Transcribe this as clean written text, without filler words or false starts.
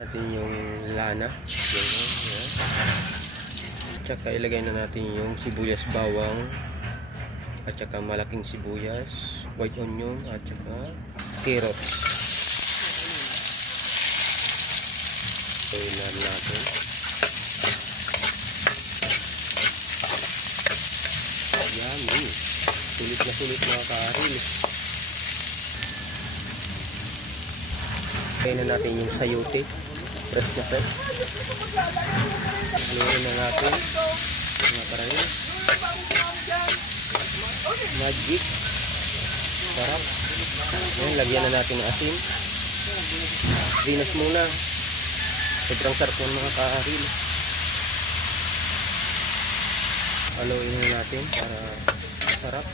Natin yung lana. Yan. Tsaka ilagay na natin yung sibuyas bawang. At tsaka malaking sibuyas, white onion, at tsaka carrots. So, ilan natin. Yummy. Sulit na sulit mga kaaril. Kaya na natin yung sayote. Fresh na fresh. Haluin na natin. Mga kaaril. Magic. Sarap. Ayan, lagyan na natin ng asin. Dinas muna. Sobrang sarap ng mga kaaril. Haluin na natin para sarap.